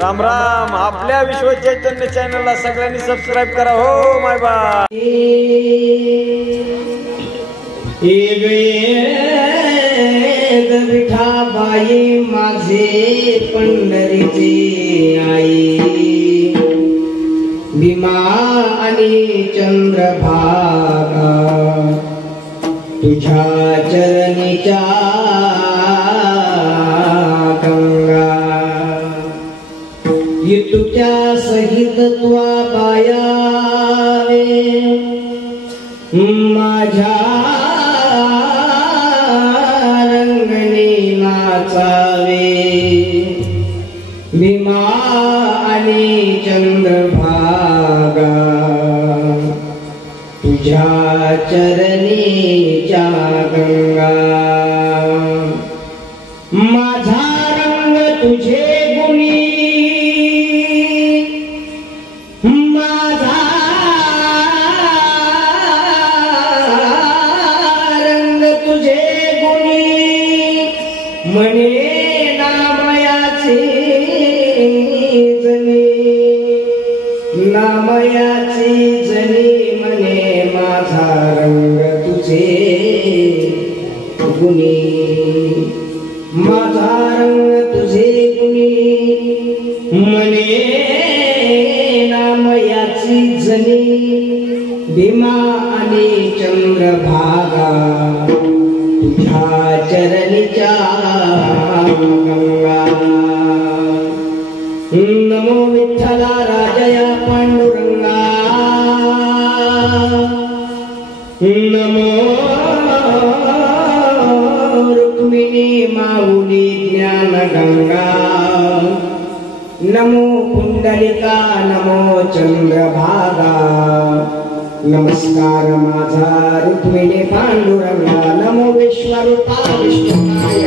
राम राम. आपल्या विश्व चैतन्य चॅनलला सगळ्यांनी सबस्क्राईब करा. हो माय बा. विठाबाई माझे पंढरीची आई, भीमा आणि चंद्रभागा तुझ्या चरणीच्या गंगा, तुझ्या सहित त्वा बाया माझ्या रंगणी नाचावे, भीमा आणि चंद्रभागा तुझ्या चरणीच्या गंगा, माझा रंग तुझे गुणी, माझा रंग तुझे गुणी, म्हणे नामयाचे जनी, नामयाची जनी म्हणे माझा रंग तुझे गुणी, माझा रंग तुझे गुणी, म्हणे नामयाची जनी, भीमा आणि चंद्रभागा तुझ्या चरणीच्या गंगा. नमो विठ्ठला राजया पांडुरंगा, नमो रुक्मिणी माऊली ज्ञान गंगा, नमो पुंडलिका नमो चंद्रभागा, नमस्कार माझा रुक्मिणी पांडुरंगा, नमो विश्वरूपा विष्णुकाय,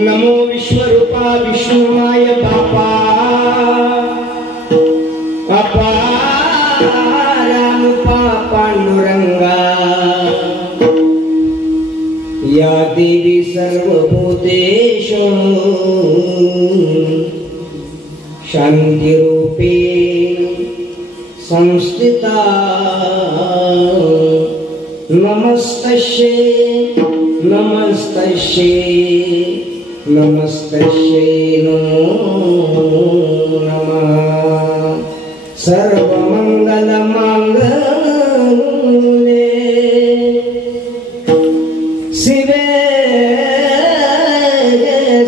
नमो विश्वरूपा विष्णुमाय बापा, बापा रामपा पांडुरंगा, या देवी सर्वभूतेषु शांतिरूपेण संस्थिता, नमस्तस्यै नमस्तस्यै नमस्तस्यै नमो नमः. सर्वमंगल मांगल्ये शिवे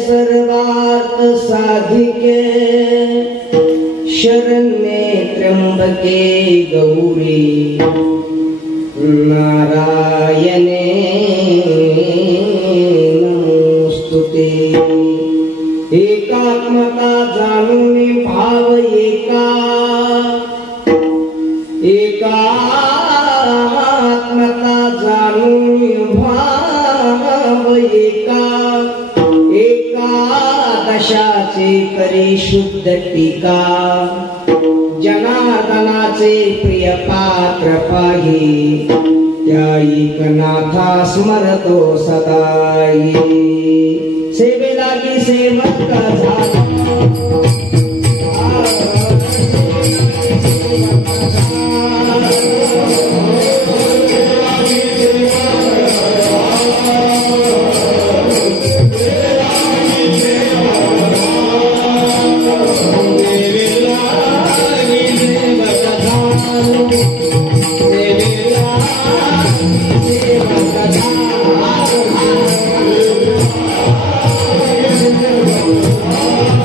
सर्वार्थ साधिके, शरण्ये त्र्यंबके गौरी नारायणे नमोस्तुते. एकात्मता जाणून भाव एका, एकात्मता जाणून भाव एका, एकादशाचे करी शुद्ध टीका, जनार्दनाचे प्रिय पात्र पाही, त्या एकनाथा स्मरतो सदाई, सेवेलागी सेवक झाला, Oh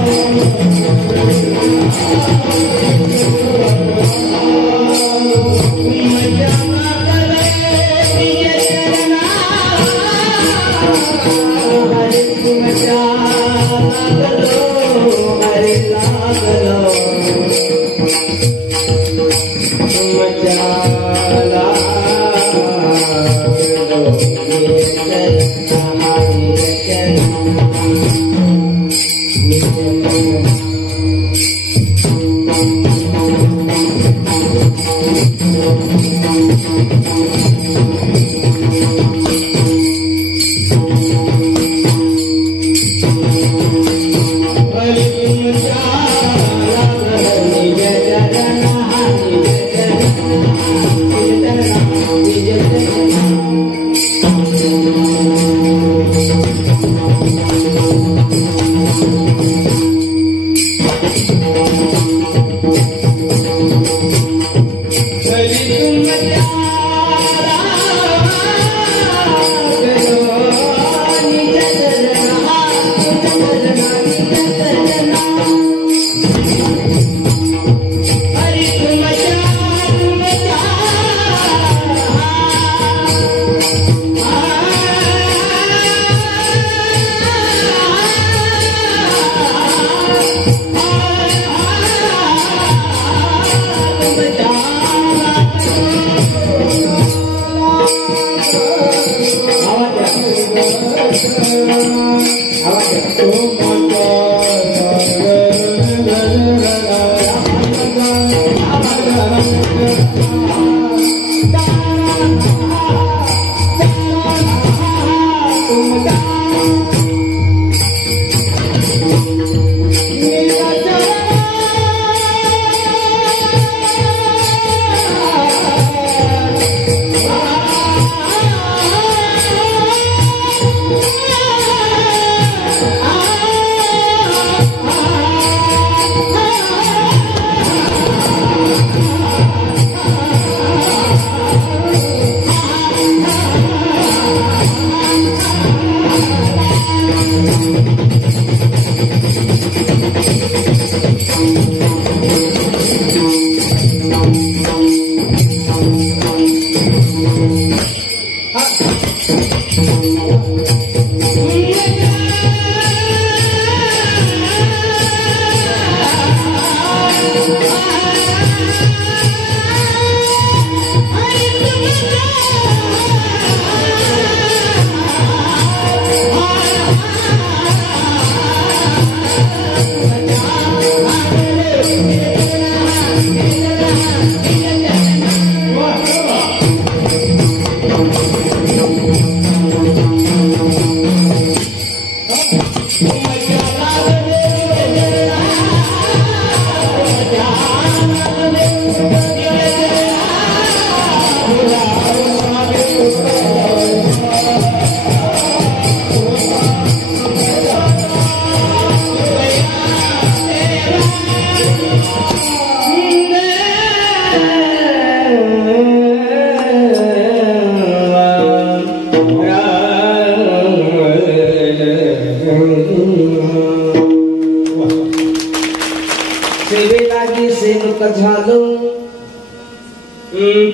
सेवेलागी सेवक झालो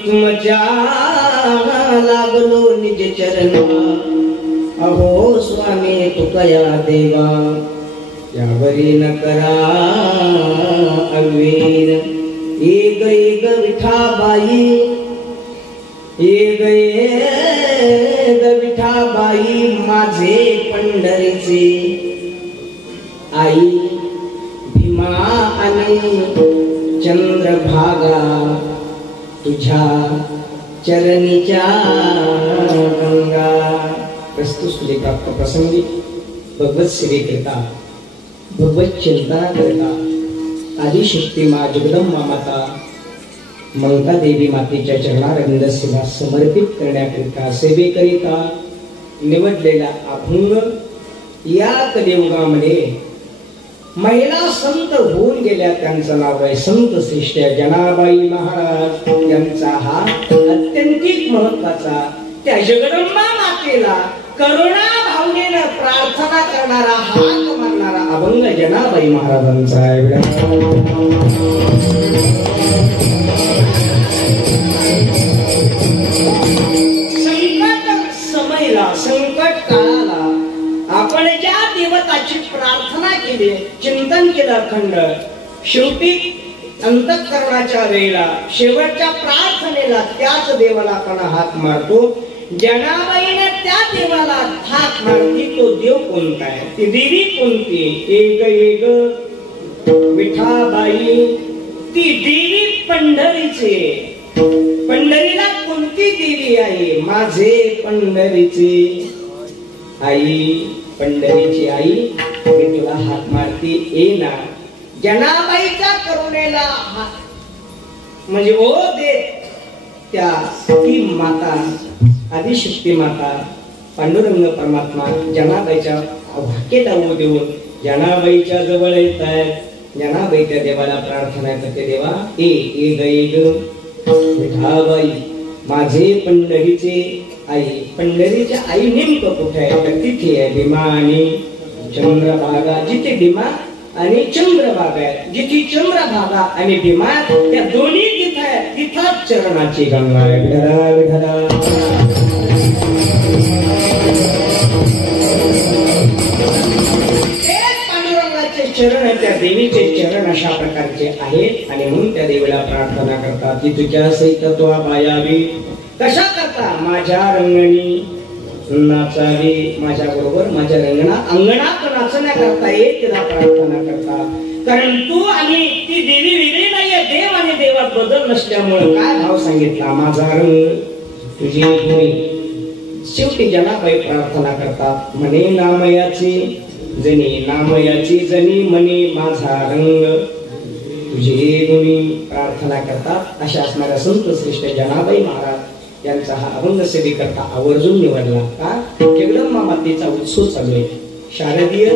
तुमच्या लागलो निज चरणा अहो स्वामी तुकया देवा यावरी न करा अगवीर एक एक विठाबाई एक एक विठाबाई माझे पंढरीचे आई भीमा आणि चंद्रभागा तुझ्या चरणीच्या गंगा प्रस्तुत तुझे प्राप्त प्रसंगी भगवत सेवे करता भगवत चिंता करता आदिशक्ती मा जगदंबा माता मंका देवी मातेच्या चरणारविंद सेवा समर्पित करण्याकरिता सेवेकरिता निवडलेल्या अभंग या कलियुगामध्ये महिला संत होऊन गेल्या त्यांचं नाव आहे संत श्रेष्ठ जनाबाई महाराज यांचा हा अत्यंतिक महत्वाचा त्या जगदंबा मातेला करुणा भावनेनं प्रार्थना करणारा हाक मारणारा अभंग जनाबाई महाराजांचा आहे. संकट समयला संकट काळाला आपण ज्या देवताची प्रार्थना केली चिंतन केलं अखंड शेवटी अंतःकरणाच्या वेळेला शेवटच्या प्रार्थनेला त्याच देवाला आपण हात मारतो. जनाबाईने त्या देवाला हात मारती. तो देव कोणता आहे? ती देवी कोणती? एक एक विठाबाई. ती देवी पंढरीचे. पंढरीला कोणती देवी आहे? माझे पंढरीचे आई, पंढरीची आई. मी तुला हात मारती ये ना. जनाबाईच्या करुणेला म्हणजे ओ दे त्या ती माता, आदिशक्ती माता पांडुरंग परमात्मा जनाबाईच्या भाकेला ओ देऊन जनाबाईच्या जवळ येत आहेत. जनाबाई त्या देवाला प्रार्थना करते. देवा ए ग विठाबाई माझे पंढरीचे आई. पंढरीच्या आई नेमकं कुठे आहे? तर तिथे आहे भीमा आणि चंद्रभागा. जिथे भीमा आणि चंद्रभागा आहे, जिथे चंद्रभागा आणि भीमा त्या दोन्ही तिथे आहे, तिथंच चरणाची गंगा आहे. विठला विठला चरण त्या देवीचे चरण अशा प्रकारचे आहेत आणि म्हणून त्या देवीला प्रार्थना करतात की तुझ्या सहित तो बायावी. कशा करता? माझ्या रंगणी नाचावी. माझ्या बरोबर माझ्या अंगणात नाचण्याकरता एक तिला प्रार्थना करता. कारण तू आणि ती देवी वेगळी नाहीये. देव आणि देवात बदल नसल्यामुळे काय भाव सांगितला? माझा रंग तुझी गुणी. शेवटी जनाबाई प्रार्थना करतात. म्हणे नामयाची जनी, नामयाची जनी म्हणे माझा रंग तुझे गुणी. प्रार्थना करतात. अशा असणाऱ्या संत श्रेष्ठ जनाबाई महाराज यांचा हा अभंग सेवी करता आवर्जून निवडला. का? जगदंबा मातेचा उत्सव चालू आहे. शारदीय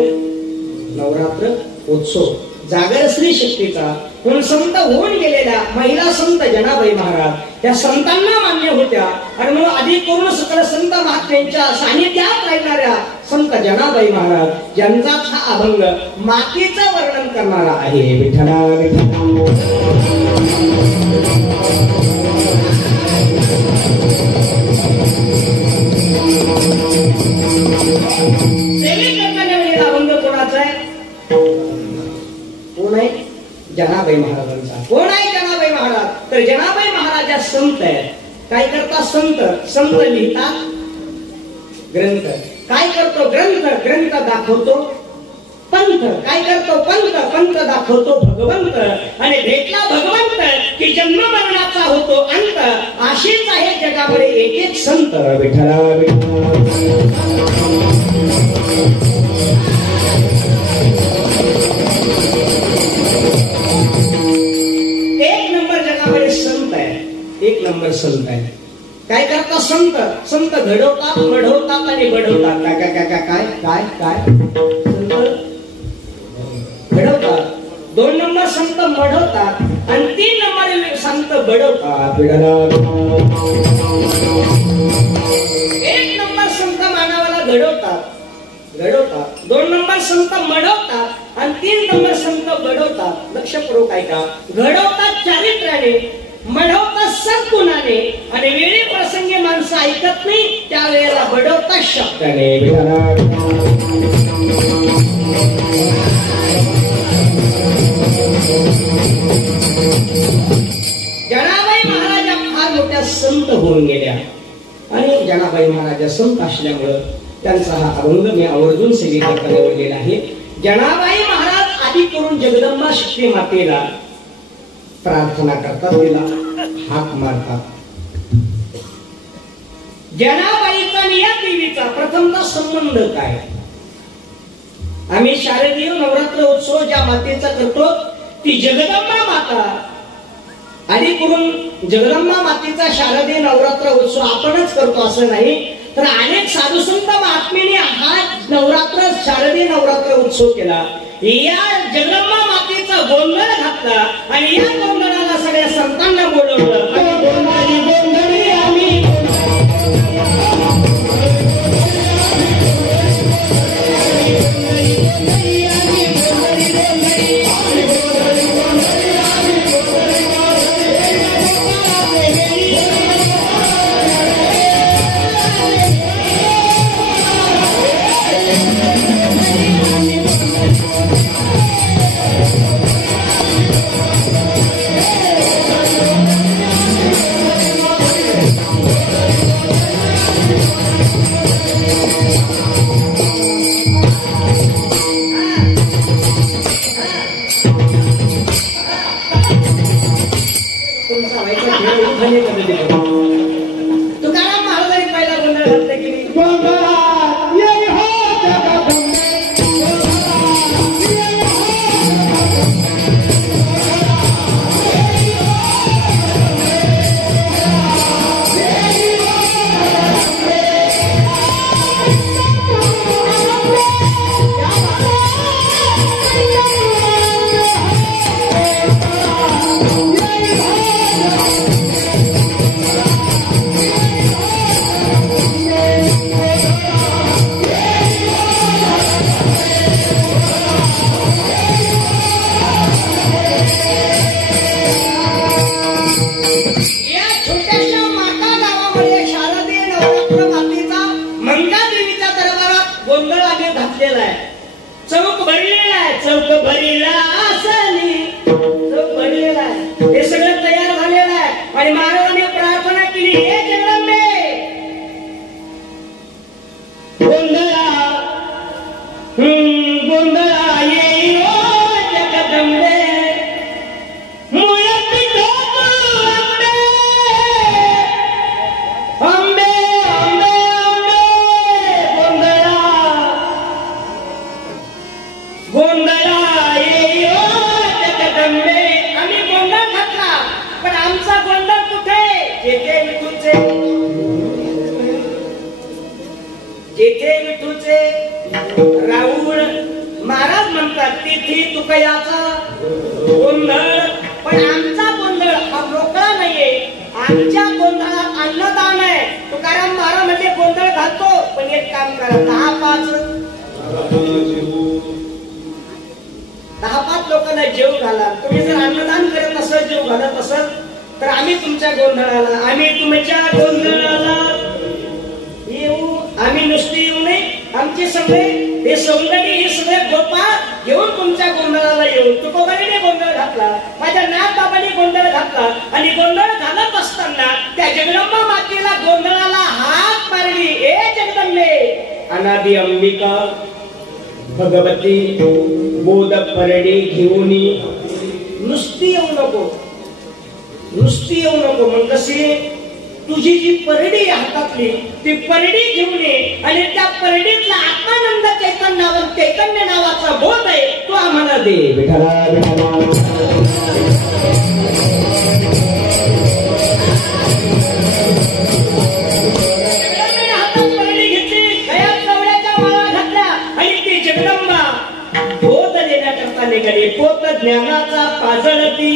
नवरात्र उत्सव, जागर स्त्री शक्तीचा. म्हणून संत होऊन गेलेल्या महिला संत जनाबाई महाराज त्या संतांना मान्य होत्या आणि म्हणून आधी पूर्ण सकल संत महात्म्यांच्या सानिध्यात राहणाऱ्या संत जनाबाई महाराज यांचाच हा अभंग मातेचं वर्णन करणारा आहे. विठ्ठला विठ्ठला सेवी करताना वेळेला अभंग कोणाचा आहे? कोण आहे? जनाबाई महाराजांचा. कोण आहे जनाबाई महाराज? तर जनाबाई महाराज या संत आहेत. काय करतात? संत लिहितात ग्रंथ. काय करतो? ग्रंथ दाखवतो पंथ. काय करतो? पंथ दाखवतो भगवंत. आणि भेटला भगवंत की जन्म मरणाचा होतो अंत. अशीच आहे जगामध्ये एक एक संत. विठ्ठला एक नंबर जगामध्ये संत आहे. एक नंबर संत आहे. काय करतात? संत घडवतात, घडवतात आणि घडवतात. काय काय काय काय काय काय संत घडवतात. 2 नंबर संत मढवतात आणि 3 नंबर संत बडवतात. 1 नंबर संत मानवाला घडवतात. 2 नंबर संत मढवतात आणि 3 नंबर संत बडवतात. लक्षपूर्वक ऐका. घडवतात चारित्र्याने, मढवतात सद्गुणाने आणि वेळी प्रसंगी माणसं ऐकत नाही त्यावेळेला बडवतात शब्दाने. जनाबाई महाराजा फार मोठ्या संत होऊन गेल्या आणि जनाबाई महाराजा संत असल्यामुळं त्यांचा हा अभंग मी आवर्जून सेवी करता निवडलेला आहे. जनाबाई महाराज आधी करून जगदंबा शक्ती मातेला प्रार्थना करतात, तिला हाक मारतात. जनाबाईचा आणि या देवीचा प्रथमता संबंध काय? आम्ही शारदीय नवरात्र उत्सव ज्या मातेचा करतो ती जगदंबा माता. आधी करून जगदंबा मातेचा शारदीय नवरात्र उत्सव आपणच करतो असं नाही, तर अनेक साधू संत महात्म्यांनी हा नवरात्र शारदीय नवरात्र उत्सव केला. या जगदंबा मातेचा गोंधळ घातला आणि या गोंधळाला सगळ्या संतांना बोलवलं आणि गोंधळी आम्ही तुकाराम महाराजांनी पहिला गोंधळ घातला की नाही? जेथे विठूचे राऊळ महाराज म्हणतात तिथे तुकयाचा गोंधळ, पण आमचा गोंधळ हा मोकळा नाहीये. आमच्या गोंधळात अन्नदान आहे. तुकाराम महाराज म्हणजे गोंधळ घालतो, पण एक काम करा, 10-5 लोकांना जेव घाला. तुम्ही जर अन्नदान करत असाल, जेव घालत असाल, तर आम्ही तुमच्या गोंधळाला, आम्ही तुमच्या गोंधळाला येऊ. आम्ही नुसती येऊ नये, आमचे सगळे हे सौंदर्य, हे सगळे गोपाळ घेऊन तुमच्या गोंधळाला येऊ. तुकोबाने गोंधळ घातला, माझ्या नाथबाबांनी गोंधळ घातला, आणि गोंधळ घालत असताना त्या जगदंबा मातेला गोंधळाला हाक मारली. ए जगदंबे, अनादी अंबिका भगवती, बोध परडी घेऊन नुसती येऊ नको, नुसती येऊ नको. मग कशी? तुझी जी परडी हातातली ती परडी घेऊन ये, आणि त्या परडीतला आत्मानंद चैतन्य नावाचा बोध आहे तो आम्हाला दे. विठ्ठला हातात परडी घेतली, गळ्यात कवड्याच्या माळा घातल्या, आणि ती जगदंबा बोध देण्याकरता निघाली. पोत ज्ञानाचा पाजळती,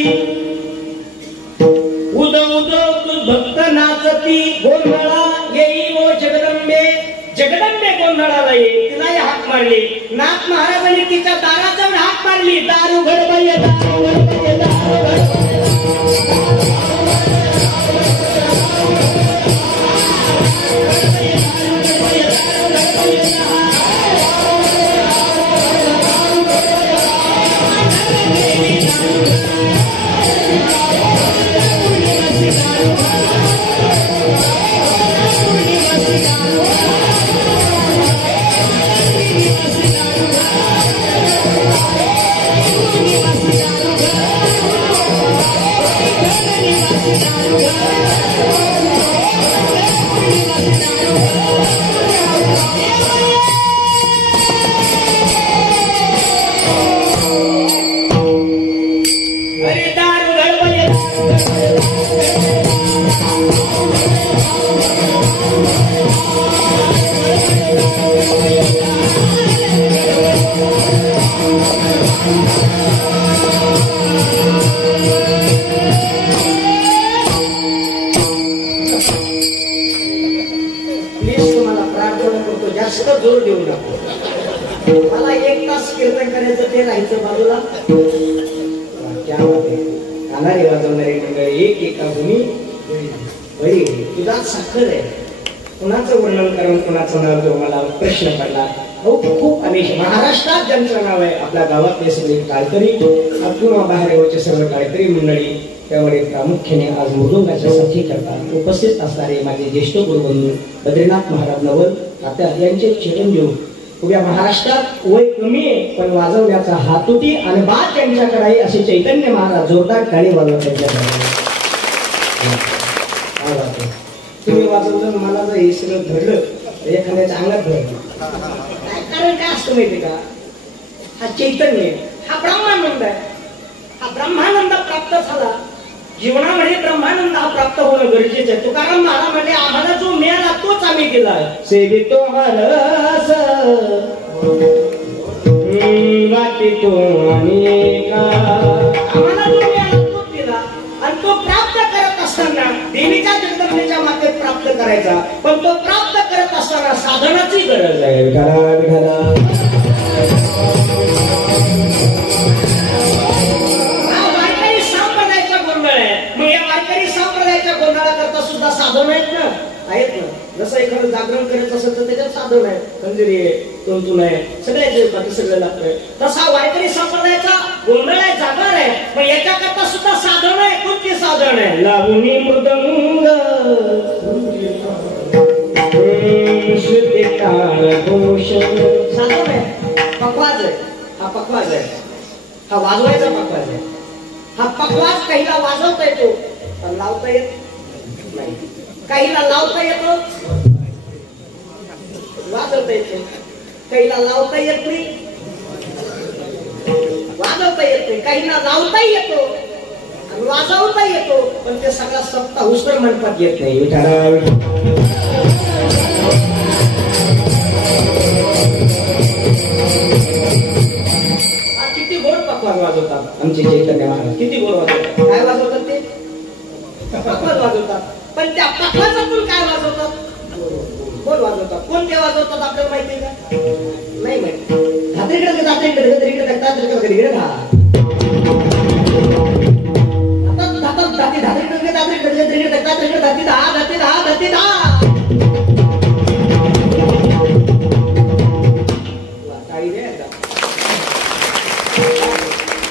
उद उद भक्त नाचती, गोंधळा येई ओ जगदंबे. जगदंबे गोंधळाला ये, तिलाही हाक मारली. नाथ महाराजांनी तिच्या दाराजवळ हाक मारली. दारू घडबय, दारू घडबय, दारू घडबय. जोर देऊ नको. मला 1 तास कीर्तन करायचं, ते राहायचं बाजूला. कानारी वाजवणारी मंडळी एक एका भूमी बरी. तुझा साखर आहे. कुणाचं वर्णन करून कुणाचं नाव जो मला प्रश्न पडला. खूप अनेक महाराष्ट्रात ज्यांचं नाव आहे, आपल्या गावातले सगळे काळकरी किंवा बाहेरचे सर्व काळकरी मंडळी, त्यामुळे प्रामुख्याने आज मृदुंगाच्या साथी करतात. उपस्थित असणारे माझे ज्येष्ठ गुरुबंधू बद्रीनाथ महाराज नवल आता यांचे चिरंजीव. उभ्या महाराष्ट्रात वय कमी आहे, पण वाजवण्याचा हातोटी आणि बात त्यांच्याकडे आहे, असे चैतन्य महाराज जोरदार टाळी वाजवत त्यांच्याकडे. तुम्ही वाचवलं मला जर हे सगळं घडलं तर एखाद्याच्या अंगात घडलं काय कारण काय असतं माहिती का हा चैतन्य हा ब्रह्मानंद आहे हा ब्रह्मानंद प्राप्त झाला जीवनामध्ये ब्रह्मानंद हा प्राप्त होणं गरजेचं आहे तुकाराम महाराज म्हणजे आम्हाला जो मिळाला तोच आम्ही दिला सेवितो हरस वाटितो अनेका आम्हाला जो मिळाला तोच दिला आणि तो प्राप्त करत असताना देवीच्या जगदंबेच्या मातेत प्राप्त करायचा पण तो प्राप्त करत असताना साधनाची गरज आहे गोंधळाकरता सुद्धा साधन आहेत ना जसं एखादं जागरण करायचं असेल तर त्याच्यात साधन आहे खंजिरी आहे तंतून आहे सगळ्याचे बाकी सगळं लागतंय तसा वारकरी संप्रदायाचा गोंधळ आहे जागर आहे पण याच्याकरता सुद्धा साधन आहे कोणती साधन आहे लावणी मृदंग साधन आहे पकवाज आहे हा पकवाज आहे हा वाजवायचा पकवाज आहे हा पकवाज काहीला वाजवता येतो पण लावता येत नाही काहीला लावता येतो वाजवता येतो काहीला लावता येत नाही वाजवता येत नाही काहीला लावता येतो आणि वाजवता येतो पण ते सगळा सप्ता हुस्तर मंडपात येत नाही किती गोड पकवान वाजवतात आमचे चैतन्य महाराज किती गोड वाजवतात काय वाजवतात ते पकवाज वाजवतात पण त्या पकवाजातून काय वाजवतात गोड वाजवतात कोणते वाजवतात आपल्याला माहिती आहे का नाही माहिती धात्रीकडे धात्रीकडे धात्रीकडे धात्रीकडे धा आता धाती धात्रीकडे धात्रीकडे धात्रीकडे धाती दहा धाती दहा धाती दहा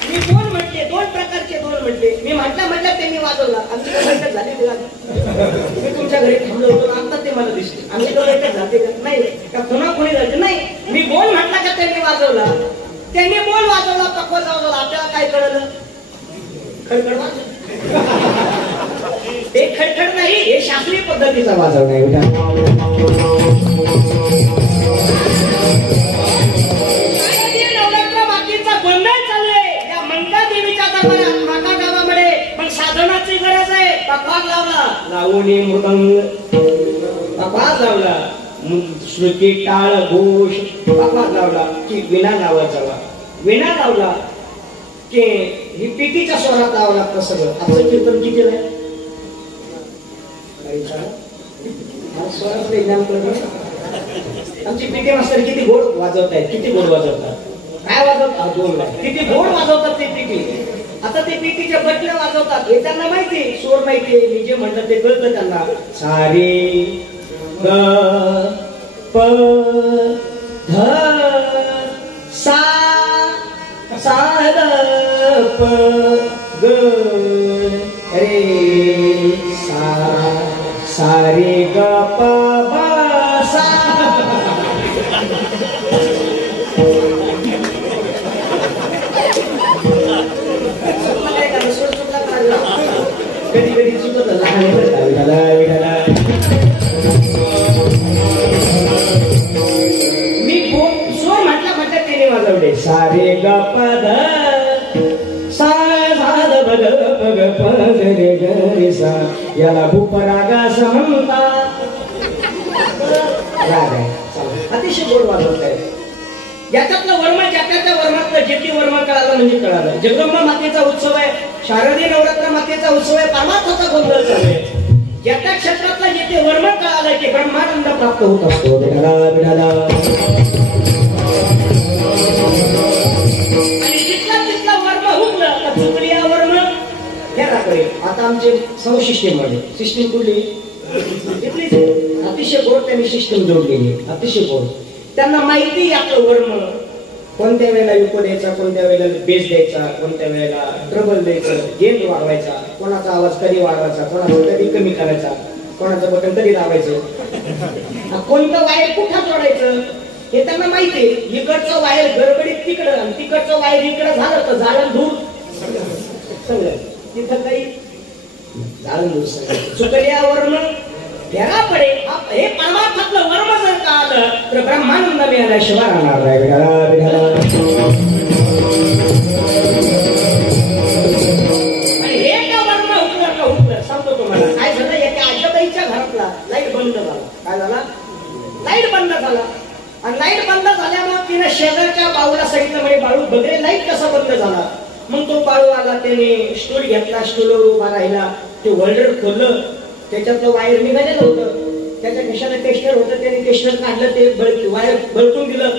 मी दोन म्हटले दोन प्रकारचे दोन म्हटले मी म्हटलं त्यांनी वाजवला आमची बैठक झाली मी तुमच्या घरी थांबलो होतो आता ते मला दिसले आमची बैठक झाली का नाही का पुन्हा कोणी झाले नाही मी बोल म्हटला का त्यांनी वाजवला त्यांनी बोल वाजवला पकवाज वाजवला आपल्याला काय कळलं खडखड वाजव हे खडखड नाही हे शास्त्रीय पद्धतीचा वाजवणं आहे साधनाची गरज आहे पकवाज लावला लावणी मृदंग पकवाज लावला श्रुती टाळ घोष पकवाज लावला की विना लावायचा विना लावला की ही पिटीच्या स्वरात लावावं लागतं सगळं आजचं कीर्तन किती आहे आमची पिटी मास्तर किती गोड वाजवत आहेत किती गोड वाजवतात काय वाजवतात दोन किती गोड वाजवतात ते पिटी आता ते पिटीचे बटणे वाजवतात हे त्यांना माहिती स्वर माहिती मी जे म्हणतात ते कळतं त्यांना सारे ग प ध सा सा प ग रे सा सारे ग प ब सा कधी कधी चुकत मी स्वर म्हटलं त्याने वाजवले सारे ग पद सा साध बद पग पग रे ग सा याला भूपराग असं म्हणतात राग आहे अतिशय गोड वाजवत आहे याच्यातलं वर्म ज्याच्या वर्मातलं जेती वर्म कळालं म्हणजे कळालं जगदंबा मातेचा उत्सव आहे शारदीय नवरात्र मातेचा उत्सव आहे परमार्थाचा गोंधळ चालू आहे ज्याच्या क्षेत्रातला जेथे वर्म कळालं की ब्रह्मानंद प्राप्त होत असतो आणि तिथला वर्म हुकलं तर चुकलिया वर्म ह्याकडे आता आमचे सौ सिस्टीम मध्ये सिस्टीम कुठली अतिशय गोड त्यांनी सिस्टीम जोडलेली अतिशय गोड त्यांना माहिती आपलं वर्म कोणत्या वेळेला युको द्यायचा कोणत्या वेळेला बेस द्यायचा कोणत्या वेळेला ट्रबल द्यायचं गेन वाढवायचा कोणाचा आवाज कधी वाढवायचा कोणाचा कधी कमी करायचा कोणाचं बटन कधी लावायचं कोणतं वायर कुठं जोडायचं हे त्यांना माहिती आहे इकडचं वायर गडबडीत तिकडं आणि तिकडचं वायर इकडं झालं तर झालं दूर सगळं तिथं काही झालं दूर सगळं चुकल्यावर फेरा पडे हे परमार्थातलं वर्म जर का आलं तर ब्रह्मानंद मिळाल्याशिवाय राहणार नाही. आणि हे का वर्म हुकलं सांगतो तुम्हाला. काय झालं, एका आजबाईच्या घरातला लाईट बंद झाला. काय झाला, लाईट बंद झाला. आणि लाईट बंद झाल्यामुळे तिने शेजारच्या बाळूला सांगितलं, म्हणजे बाळू बघे लाईट कसा बंद झाला. मग तो बाळू आला, त्याने स्टूल घेतला, स्टूलवर उभा राहिला, ते होल्डर खोललं, त्याच्यातलं वायर निघालेलं होतं. त्याच्या खिशाला टेस्टर होतं, त्याने टेस्टर काढलं, ते वायर बळकून दिलं,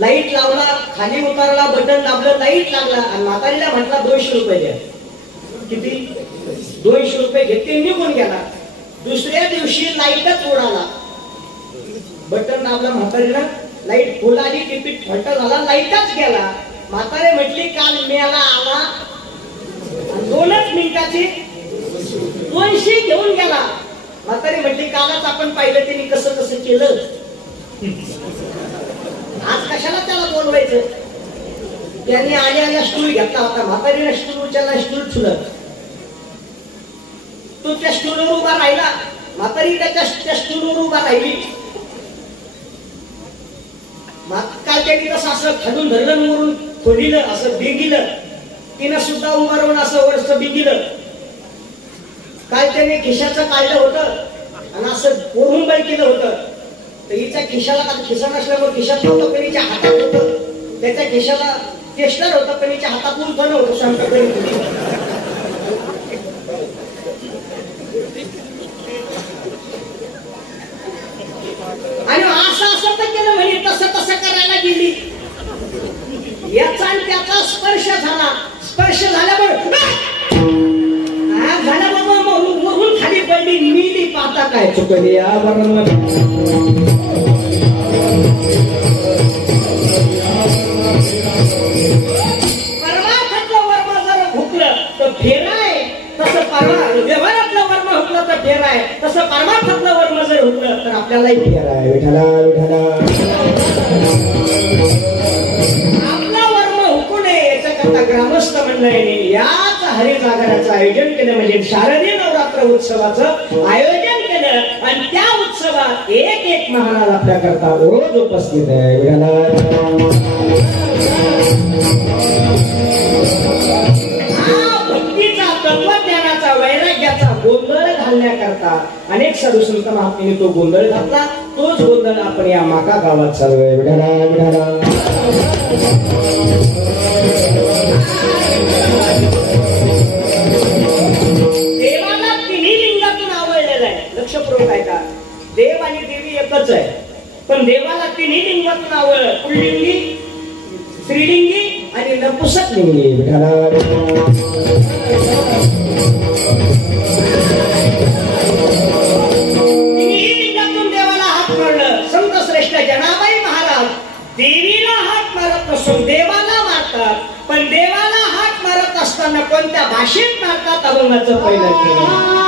लाईट लावला, खाली उतारला, बटन दाबलं, लाईट लागला. आणि म्हातारीला म्हटला 200 रुपये द्या. किती? 200 रुपये घेतले, निघून गेला. दुसऱ्या दिवशी लाईटच उडाला. बटन दाबला म्हातारीला, लाईट फुल आली, टिपीट फट झाला, लाईटच गेला. म्हातारे म्हटली काल मेला आला, 2च मिनिटाची 200 घेऊन गेला. म्हातारी म्हटली कालच आपण पाहिलं त्यांनी कसं कसं केलं, आज कशाला त्याला बोलवायचं. त्यांनी आल्या स्टूल घेतला होता, म्हातारीने स्टूल उचलला, स्टूल छुलत. तो त्या स्टूलवर उभा राहिला, म्हातारी त्या स्टूलवर उभा राहिली. काल त्यांनी कसं असं खालून धरलं, वरून खोलीलं, असं बिगिलं, तिनं सुद्धा उभा राहून असं वरच बिगिलं. काल त्याने खिशाचं काढलं होतं आणि असं वरून बळ केलं होतं. तर हिच्या खिशाला खिसा नसल्यामुळे खिशात नव्हतं, पण हिच्या हातात होतं. त्याच्या खिशाला टेस्टर होतं, पण हिच्या हातात उलट नव्हतं. सांगतो आणि असं तर केलं म्हणे, तसं करायला गेली. याचा आणि त्याचा स्पर्श झाला. स्पर्श झाल्यामुळे झाला बाबा, वरून खाली पडली, मिली. पाहता काय चुकली परमार्थातलं वर्म जर हुकलं तर फेराय, तसं व्यवहारातलं वर्म हुकलं तर फेराय, तसं परमार्थातलं वर्म जर हुकलं तर आपल्यालाही फेराय. विठाला विठाला आपला वर्म हुकू नये याच्याकरता ग्रामस्थ मंडळीने याच हरिजागराचं आयोजन केलं, म्हणजे शारदीय नवरात्र उत्सवाचं आयोजन केलं. आणि त्या उत्सवात एक महाराज आपल्या करता रोज उपस्थित आहे. भक्तीचा, तत्वज्ञानाचा, वैराग्याचा गोंधळ घालण्याकरता अनेक साधू संत महात्म्यांनी तो गोंधळ घातला. तोच गोंधळ आपण या माका गावात चालू आहे. देवाला तिन्ही लिंगातून आवडलेलं आहे. लक्षपूर्वक आहे का, देव आणि देवी एकच आहे, पण देवाला तिन्ही लिंगातून आवडलं. पुल्लिंगी, स्त्रीलिंगी आणि नपुसक लिंगी. तिन्ही लिंगातून देवाला हात मारलं. संत श्रेष्ठ जनाबाई महाराज देवीला हात मारत नसून देवाला मारतात, पण देवाला हात मारत असताना कोणत्या भाषेत मारतात अभंगाचं पहिलं.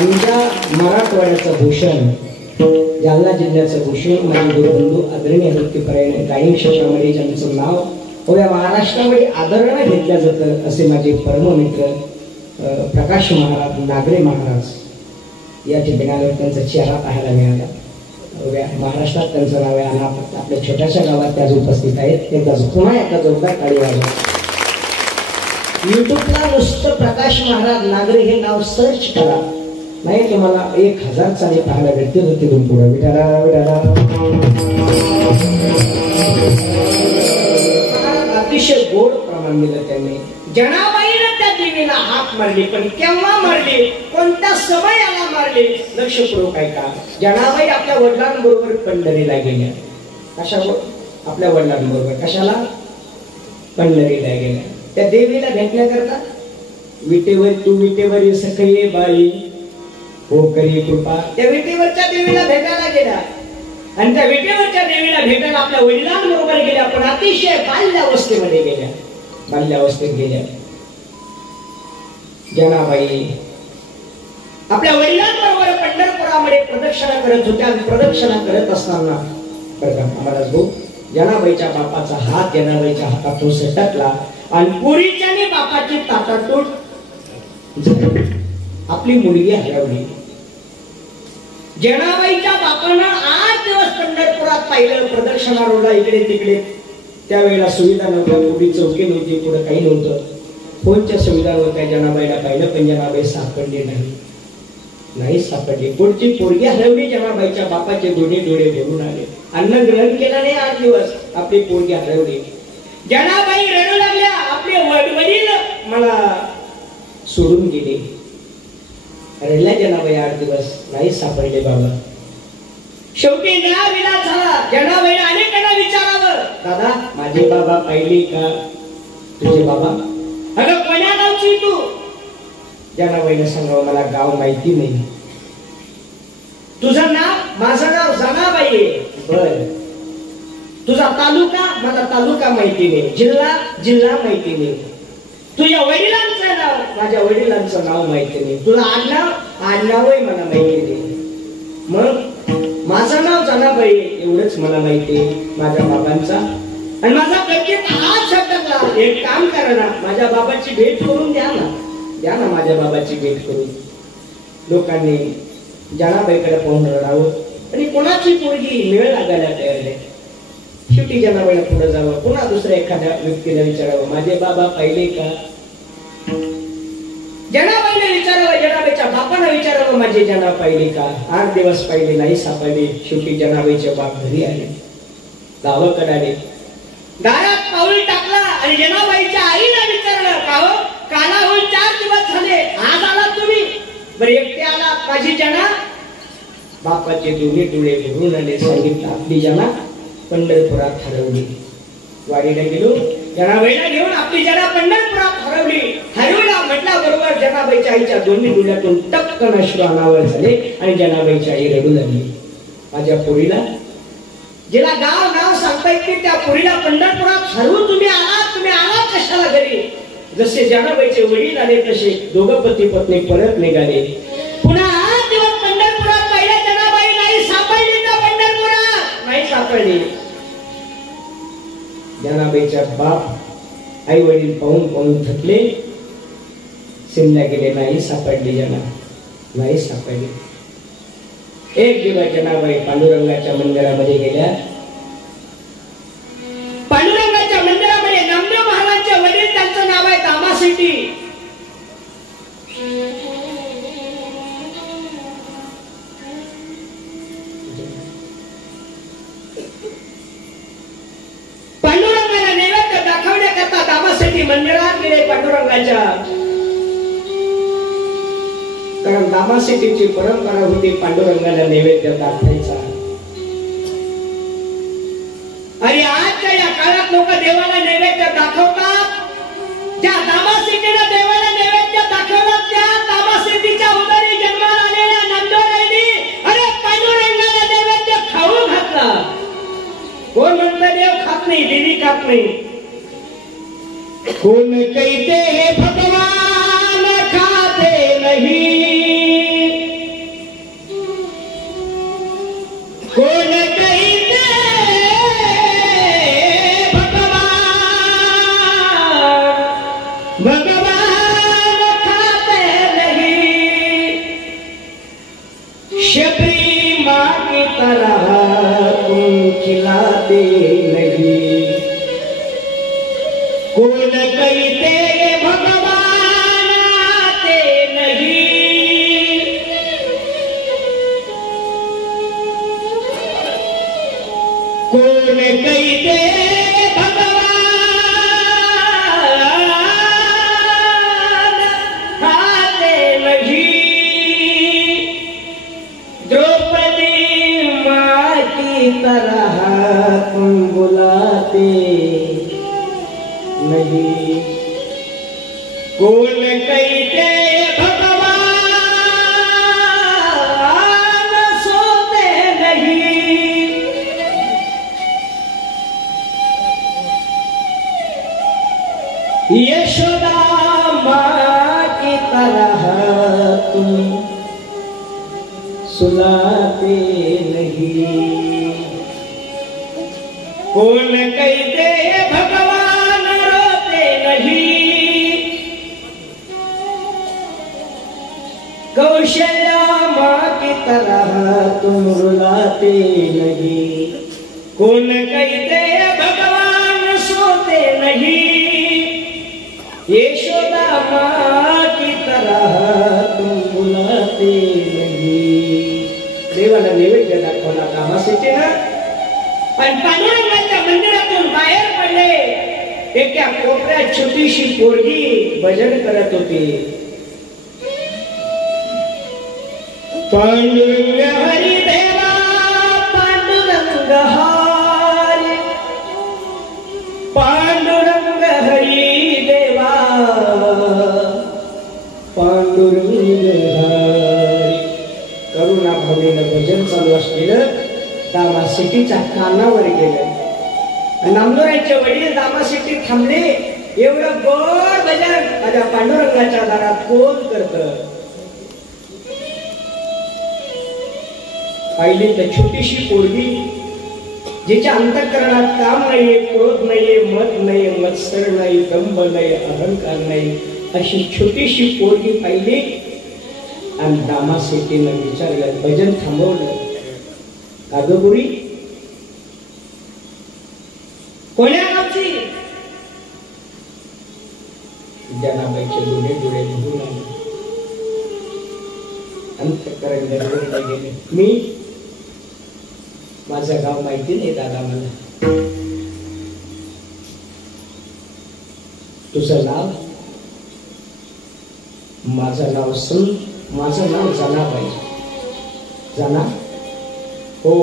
आमच्या मराठवाड्याचं भूषण, जालना जिल्ह्याचं भूषण माझे गुरुबंधू आदरणीय वृत्तीपर्यंत गायन क्षेत्रामध्ये ज्यांचं नाव या महाराष्ट्रामध्ये आदरणं घेतलं जातं असे माझे परममित्र प्रकाश महाराज नागरे महाराज या ठिकाणावर त्यांचा चेहरा पाहायला मिळाला. महाराष्ट्रात त्यांचं नाव आहे आणि आपल्या छोट्याशा गावात त्या उपस्थित आहेत. पुन्हा एकदा जोरदार टाळी वाजवा. युट्यूबला नुसतं प्रकाश महाराज नागरे हे नाव सर्च करा, नाही तुम्हाला 1000 चाली पाहायला भेटते तर तिथून पुढे अतिशय गोड प्रमाण दिलं त्यांनी. जनाबाईनं त्या देवीला हाक मारली, पण केव्हा मारली, कोणत्या समयाला मारली लक्षपूर्वक ऐका. जनाबाई आपल्या वडिलांबरोबर पंढरीला गेल्या. कशावर? आपल्या वडिलांबरोबर. कशाला? पंढरीला गेल्या. त्या देवीला भेटण्याकरता विटेवर तू विटेवर सखये बाई हो करी कृपा, त्या विटेवरच्या देवीला भेटायला गेल्या. आणि त्या विटेवरच्या देवीला भेटायला आपल्या वडिलांबरोबर गेल्या, पण अतिशय बाल्यावस्थेमध्ये गेल्या. बाल्यावस्थेत गेल्या जनाबाई आपल्या वडिलांबरोबर पंढरपुरामध्ये प्रदक्षिणा करत होत्या. प्रदक्षिणा करत असताना आम्हाला भाऊ जनाबाईच्या बापाचा हात जनाबाईच्या हातातून सटकला आणि पुरीच्याने बापाची ताटातूट झाली. आपली मुलगी हरवली. जनाबाईच्या बापानं 8 दिवस पंढरपुरात पाहिलं, प्रदक्षिणा रोडला इकडे तिकडे. त्यावेळेला सुविधा नव्हत्या, पुढी चौकी नव्हती, पुढे काही नव्हतं, फोनच्या सुविधा नव्हत्या. जनाबाईला पाहिलं पण जनाबाई सापडली नाही सापडली. पुढची पोरगी हरवली. जनाबाईच्या बापाचे दोन्ही डोळे भरून आले. अन्न ग्रहण केलं नाही 8 दिवस. आपली पोरगी हरवली. जनाबाई रडू लागल्या. आपले वडील मला सोडून गेले. रडल्या जनाबाई 8 दिवस, नाही सापडले बाबा. शेवटी न्यायविलास झाला. जनाबाईने अनेकांना विचारावं, दादा माझे बाबा पाहिले का? तुझे बाबा? अगं कोण्या गावची तू? जनाबाईने सांगावं, मला गाव माहिती नाही. तुझं नाव? माझं नाव जनाबाई आहे. बर. तुझा तालुका? मला तालुका माहिती नाही. जिल्हा माहिती नाही. तुझ्या वडिलांचं नाव? माझ्या वडिलांचं नाव माहिती नाही. तुझं आडनावही मला माहिती नाही. मग माझं नाव जनाबाई एवढंच मला माहिती आहे. माझ्या बाबांचा आणि माझा गरजेत हात झटकला. एक काम करा ना, माझ्या बाबाची भेट करून द्या ना माझ्या बाबाची भेट करून. लोकांनी जनाबाईकडे पाहून रडावं आणि कोणाची पोरगी मेळ लागायला तयार नाही. शेवटी जनाबाईला पुढे जावं, पुन्हा दुसऱ्या एखाद्या व्यक्तीला विचारावं, माझे बाबा पाहिले का? जनाबाईने विचारावं, जनाबाईच्या बापाने विचारावं, माझे जना पाहिले का? 8 दिवस पाहिले, नाही सापडले. शेवटी जनाबाईचे बाप घरी आले, गावाकडे आले. दारात पाऊल टाकला आणि जनाबाईच्या आईला विचारलं, का हो कालाहून 4 दिवस झाले, आज आला तुम्ही? बरं एकटे आला. माझी जना? बापाचे दोन्ही डोळे भरून आले. सांगितलं, आपली जना पंढरपुरात हरवली. वाडीला गेलो, जनाबाईला घेऊन आपली जना पंढरपुरात हरवली. हरवला म्हटल्या बरोबर जनाबाईच्या आईच्या दोन्ही डोळ्यातून टपकन अश्रू अनावर झाले आणि जनाबाईची आई रडू लागली. माझ्या पोरीला, जिला नाव सांगता येत नाही, त्या पोरीला पंढरपुरात हरवून तुम्ही आलात कशाला घरी? जसे जनाबाईचे वडील आले तसे दोघं पती पत्नी परत निघाले. पुन्हा 8 दिवस पंढरपुरात पाहिल्या. जनाबाई नाही सापडली. त्या पंढरपुरात नाही सापडली. जनाबाईच्या बाप आई वडील पाहून थकले, सिमला गेले. नाही सापडली जना, नाही सापडली. एक दिवस जनाबाई पांडुरंगाच्या मंदिरामध्ये गेल्या. पांडुरंगाच्या मंदिरामध्ये नामदेव महाराजांचे वडील, त्यांचं नाव आहे दामाशेट्टी. पांडुरंगाला नैवेद्य दाखवण्याकरता दामाशेट्टी मंदिरात गेले पांडुरंगाच्या. कारण दामाशेट्टीची परंपरा होती पांडुरंगाला नैवेद्य दाखवायचा. आणि आजच्या या काळात लोक देवाला नैवेद्य दाखवतात. ज्या दामाशेट्टीने देवाला नैवेद्य दाखवला, त्या दामाशेट्टीच्या उदरी जन्माला आलेल्या नंदोराईनी अरे पांडुरंगाला नैवेद्य खाऊ घातला. कोण म्हणतं देव खात नाही, देवी खात नाही? कोण कहते हे भगवान खाते कोण कहते भगवान आते नहीं, कोण कहते तरह तुम बुलाते नहीं, कौन कहते भगवान सोते नहीं, यशोदा माँ की तरह तुम सुलाते नहीं, कौन कहते भगवान रोते नहीं, कौशल्या माँ की तरह तुम रुलाते नहीं, कौन कहते भगवान सोते नहीं, यशोदा माँ की तरह तुम बुलाते नहीं। देवाला नैवेद्य दाखवला कामासाठी ना, पण पांडुरंगाच्या मंदिरातून बाहेर पडले, एका कोपऱ्यात छोटीशी पोरगी भजन करत होती। पांडुरंग हरी देवा पांडुरंग हरी, पांडुरंग हरी देवा पांडुरंग हरी। करुणा भावनेनं भजन चालू असलेलं दामा सिटीच्या कानावर गेले। नामदोरांचे वडील दामा सिटीत थांबले। एवढं गोड भजन माझ्या पांडुरंगाच्या दारात कोण करत? पाहिली तर छोटीशी पोरगी, जिच्या अंतःकरणात काम नाहीये, क्रोध नाहीये, मत नाहीये, मत्सर नाही, दंभ नाही, अहंकार नाही, अशी छोटीशी पोरगी पाहिली आणि दामा सिटीनं विचारलं, भजन थांबवलं, अगं बुरी कोण्या गावची? जनाबाईचे दोन्ही डोळे निघून आले, अंतःकरण गडबडीला गेले। मी माझं गाव माहिती नाही दादा मला। तुझं नाव? माझं नाव माझं नाव जनाबाई। जना? हो।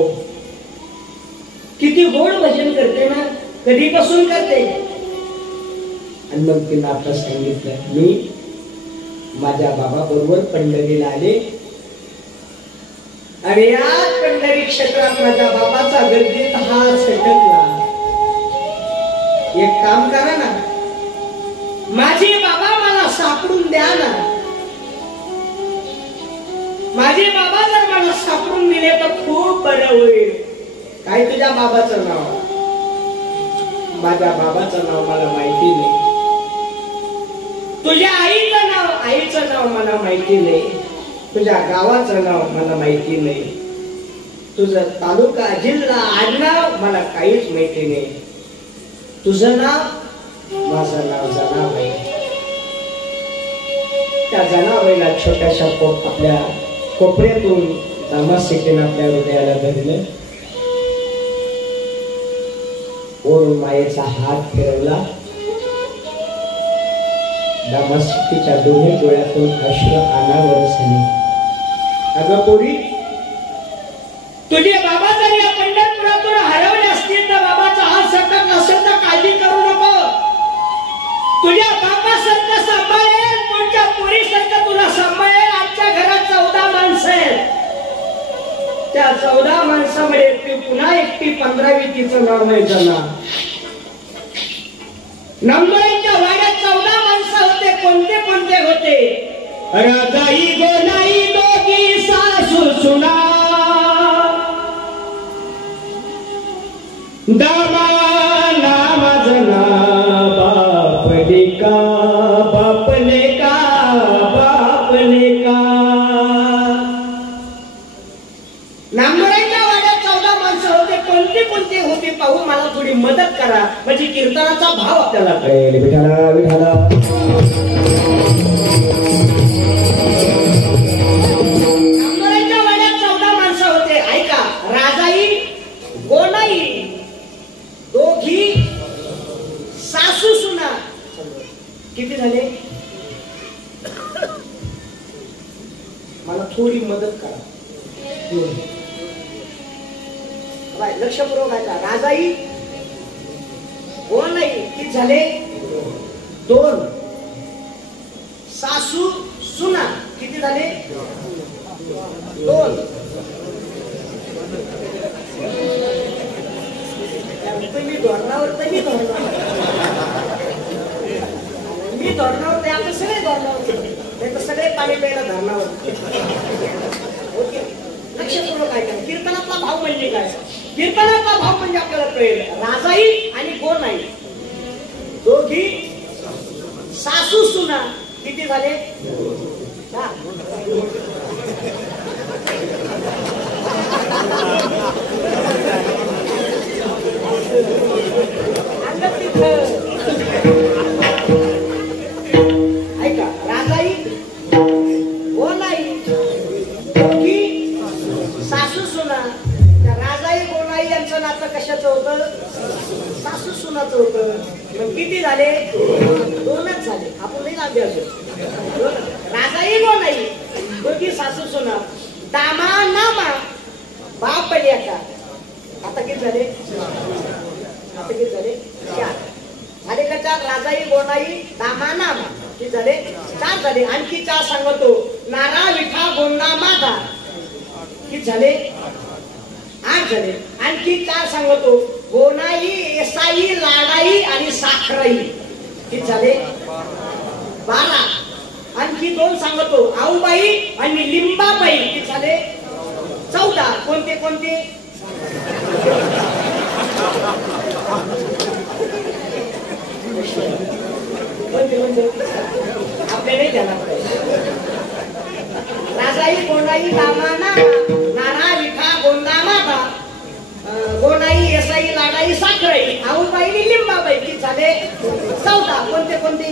किती गोड भजन करते ना, कधीपासून करते? आणि मग तिला आता सांगितलं, मी माझ्या बाबा बरोबर पंढरीला आले आणि या पंढरी क्षेत्रात माझ्या बाबाचा गर्दीत हात सटकला। एक काम करा ना, माझे बाबा मला सापडून द्या ना, माझे बाबा जर मला सापडून दिले तर खूप बरं होईल। काय तुझ्या बाबाचं नाव? माझ्या बाबाचं नाव मला माहिती नाही। तुझ्या आईचं नाव मला माहिती नाही, तुझ्या गावाचं नाव मला माहिती नाही, तुझं तालुका जिल्हा आडनाव मला काहीच माहिती नाही। तुझं नाव? माझं नाव जनाबाई। त्या जनाबाईला छोट्याशा आपल्या कोपऱ्यातून दामा सिटीनं आपल्या हृदयाला धरलं, वरून मायेचा हात फिरवला, दामा सिटीच्या दोन्ही डोळ्यातून अश्रू अनावर झाले। अगं पोरी, तुझे बाबा जर या पंढरपुरातून हरवले असतील तर बाबाचा हात सटक नसेल तर काळजी करू नको। तुझ्या बापासारखं सांभाळेल, तुझ्या पोरीसारखं तुला सांभाळेल। आजच्या घरात 14 माणसं आहेत, त्या 14 माणसामध्ये ती पुन्हा एकटी 15वी, तिचं नाव नाही जना। नामदोरांच्या वाड्यात 14 माणसं होते, कोणते कोणते होते? राजाई गोलाई दोघी सासू सुना, दामा नाम जना, बापले का बापले का बापले का। नामदोरांच्या वाड्यात 14 माणसं होते, कोणते कोणते होते पाहू मला थोडी मदत करा, म्हणजे कीर्तनाचा भाव आपल्याला कळेल। विठाला विठाला नांदोऱ्यांच्या वाड्यात 14 माणसं होते. ऐका, राजाई गोनाई दोघी सासू सुना. किती झाले? मला थोडी मदत करा. लक्षपूर्वक ऐका. राजाई गोनाई किती झाले? 2. सासू सुना किती झाले? 2. मी धोरणावर मी धोरणावर ते आपले सगळे धोरणावर नाही तर सगळे पाणी प्यायला धरणावर. ओके, लक्षपूर्वक ऐका. कीर्तनातला भाव म्हणजे काय? कीर्तनातला भाव म्हणजे आपल्याला कळेल. राजाई आणि गोनाई दोघी सासू सुना किती झाले? 4. ऐका, राजाई गोनाई दोघी सासू सुना. त्या राजाई गोनाई यांचं नातं कशाचं होतं? सासू सुनाचं होतं. मग किती झाले? 2च झाले. आपण नाही अभ्यास. राजाई गोनाई दोघी सासू सुना. दामा नामा बाप लेका. आता किती झाले? आता किती झाले? 4 झाले का? 4. राजाई गोनाई दामा नामा किती झाले? 4 झाले. आणखी 4 सांगतो. नारा विठा गोंदा माधा किती झाले? 8 झाले. आणखी 4 सांगतो. गोनाई एसाई लाडाई आणि साखराई किती झाले? 12. आणखी 2 सांगतो. आऊबाई आणि लिंबाबाई किती झाले? 14. कोणते कोणते? आपल्या नाही द्यायला राजाई गोनाई दामाना नारा विठा गोंदा माधा गोनाई एसाई लाडाई साखराई आऊबाई लिंबाबाई किती झाले? 14. कोणते कोणते?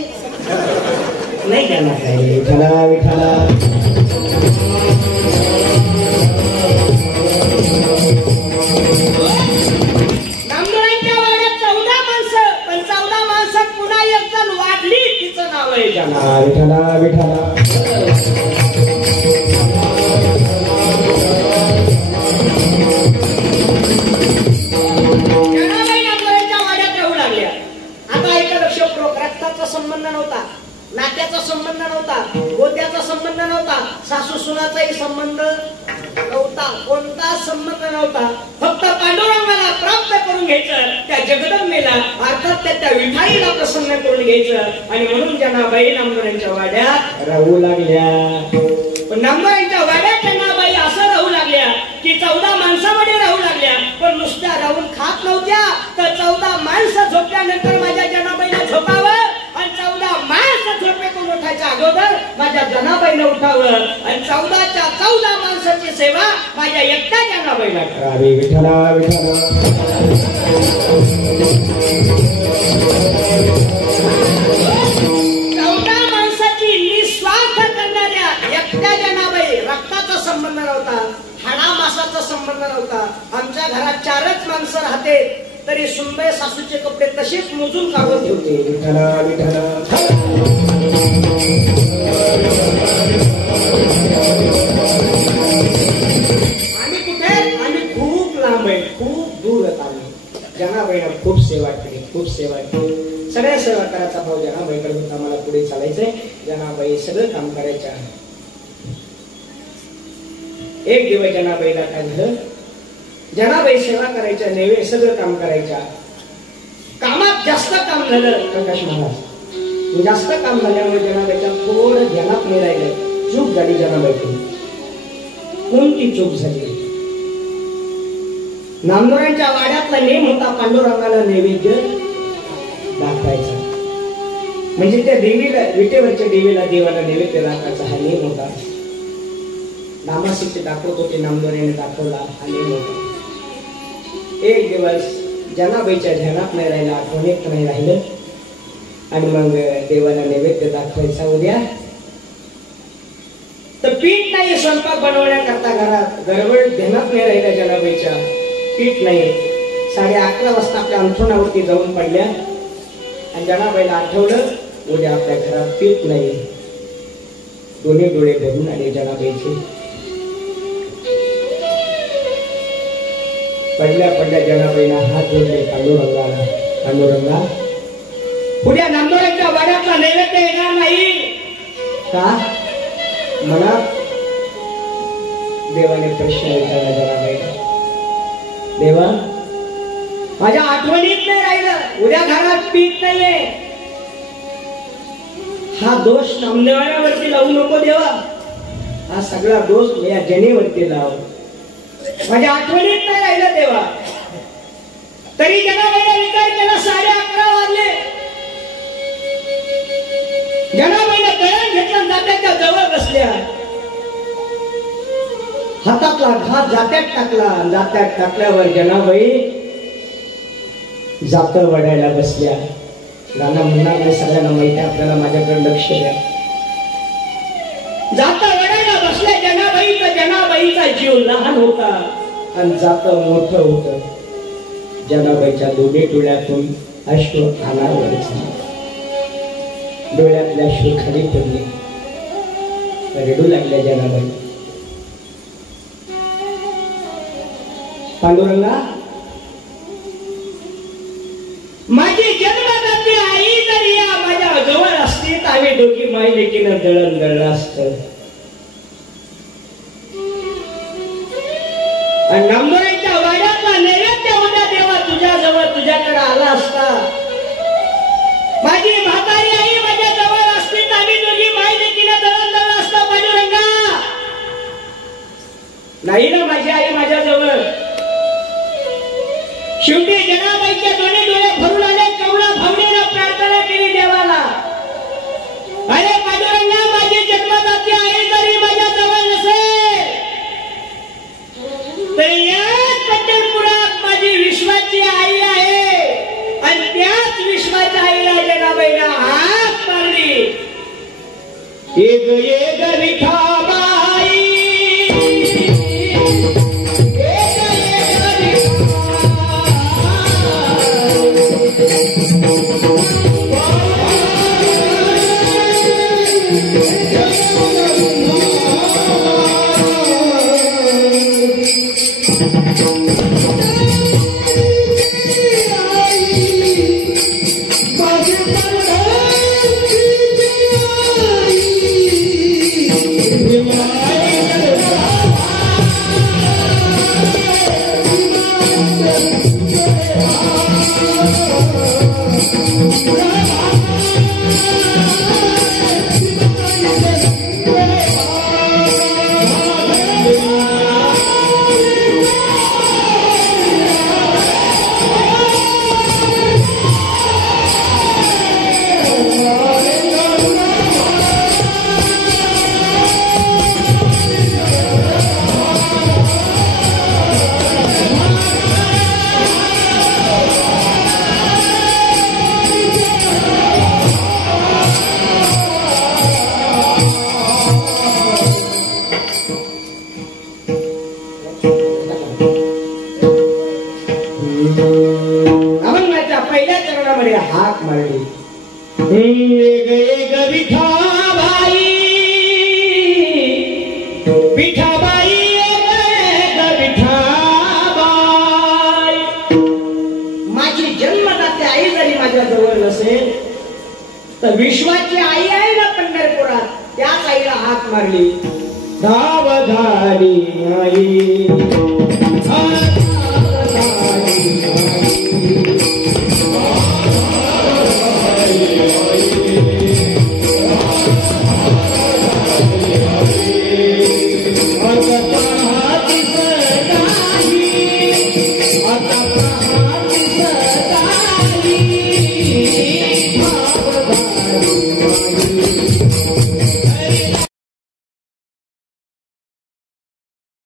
नाही द्यायला. विठाला विठाला नांदोऱ्यांच्या वाड्यात 14 माणसं. पण 14 माणसात पुन्हा एक जण वाढली. तिचं नाव आहे विठाला विठाला विठाला जनाबाई नांदोऱ्यांच्या वाड्यात राहू लागल्या. आता ऐका लक्षपूर्वक. रक्ताचा संबंध नव्हता, नात्याचा संबंध नव्हता, गोत्याचा संबंध नव्हता, सासू सुनाचाही संबंध नव्हता. कोणता संबंध नव्हता. फक्त पांडुरंगाला प्राप्त करून घ्यायचं, त्या जगदंबेला अर्थात त्या विठाईला प्रसन्न करून घ्यायचं. आणि म्हणून जनाबाई नांदोऱ्यांच्या वाड्यात राहू लागल्या. पण नांदोऱ्यांच्या वाड्यात जनाबाई असं राहू लागल्या की 14 माणसामध्ये राहू लागल्या. पण नुसत्या राहून खात नव्हत्या. तर 14 माणसं झोपल्यानंतर माझ्या जनाबाईला झोपावं आणि 14 माणसं झोपेतून उठायच्या अगोदर माझ्या जनाबाईला उठावं आणि 14च्या 14 माणसाची सेवा माझ्या एकट्या जनाबाईला करावी. विठाला विठाला 14 माणसाची निस्वार्थ करणाऱ्या एकट्या जनाबाई. रक्ताचा संबंध नव्हता, हाडामासाचा संबंध नव्हता. आमच्या घरात 4च माणसं राहते तरी सुंदर सासूचे कपडे तसेच मोजून काढून ठेवते. विठाला विठाला आम्ही कुठे? आम्ही खूप लांब आहे, खूप दूर आम्ही. जनाबाईला खूप सेवा केली, खूप सेवा केली. सगळ्या सेवा करायचा भाव जनाबाईकडे होता. मला पुढे चालायचंय. जनाबाई सगळं काम करायच्या. एक दिवस जनाबाईला काय झालं? जनाबाई सेवा करायच्या, नेवे सगळं काम करायच्या. कामात जास्त काम झालं. प्रकाश महाराज जास्त काम झाल्यामुळे जनाबाईच्या थोडं ध्यानात नाही राहिलं. चूक झाली जनाबाईकडून. कोणती चूक झाली? नांदोऱ्यांच्या वाड्यातला नेम होता पांडुरंगाला नैवेद्य दाखवायचा. म्हणजे त्या देवीला, विटेवरच्या देवीला, देवाला नैवेद्य दाखवायचा हा नेम होता. नामासिक दाखवत होते, नामदोऱ्याने दाखवला हा नेम होता. एक दिवस जनाबाईच्या ध्यानात नाही राहिला, आठवणीत नाही राहिलं. आणि मग देवाला नैवेद्य दाखवायचा उद्या. तर पीठ नाही स्वयंपाक बनवण्याकरता घरात गडबड ध्यानात नाही राहिल्या जनाबाईच्या. पीठ नाही. 11:30 वाजता आपल्या अंथरुणावरती जाऊन पडल्या आणि जनाबाईला आठवलं उद्या आपल्या घरात पीठ नाही. दोन्ही डोळे भरून आले जनाबाईचे. पडल्या जनाबाईला हात जोडले. पांडुरंगा उद्या नांदोड्याच्या वाड्यातला नैवेद्य येणार नाही का? मला देवाने प्रश्न विचारला जनाबाईला. देवा माझ्या आठवणीत नाही राहिलं. उद्या घरात पीठ नाहीये. हा दोष नामदेवावरती लावू नको देवा. हा सगळा दोष मी या जनेवरती लाव. माझ्या आठवणीत नाही राहिलं देवा. तरी जनाबाईला विचार केला. 11:30 वाजले. जनाबाईला दळण घेतलं. जात्याच्या जवळ बसल्या. हातातला घात जात्यात टाकला. जात्यात टाकल्यावर जनाबाई जात वडायला बसल्या. गाणं म्हणणार नाही, सगळ्यांना माहिती आहे आपल्याला. माझ्याकडे लक्ष द्या. जात वडायला बसल्या जनाबाई. तर जनाबाईचा जीव लहान होता आणि जात मोठं होतं. जनाबाईच्या दोन्ही डोळ्यातून अश्रू अनावर झाले. डोळ्यातल्या अश्रू खाली पडले. रडू लागल्या जनाबाई. पांडुरंगा माझी जन्मदाती आई जर या माझ्या जवळ असती तर आम्ही दोघी माई लेकीनं दळण दळलं असतं. आणि नांदोड्याच्या वाड्यातला नैवेद्य उद्या देवा तुझ्या जवळ तुझ्याकडे आला असता. माझी म्हातारी आई माझ्या जवळ असती तर आम्ही दोघी माई लेकीनं दळण दळलं असतं. पांडुरंगा नाही ना माझी आई माझ्या जवळ. शेवटी जनाबाईच्या दोन्ही डोळे भरून आले. कवळा भावनेनं प्रार्थना केली देवाला. अरे पांडुरंगा माझी जन्मदाती आई जरी माझ्या जवळ नसेल तरी याच पंढरपुरात माझी विश्वाची आई आहे. आणि त्याच विश्वाच्या आईला जनाबाईला हात मारली. एक एक विठाबाई हाक मारली. एक विठाबाई विठाबाई विठाबाई माझी जन्मदाती आई जरी माझ्या जवळ नसेल तर विश्वाची आई आहे ना पंढरपुरात त्याच आईला हाक मारली. धाव झाली आई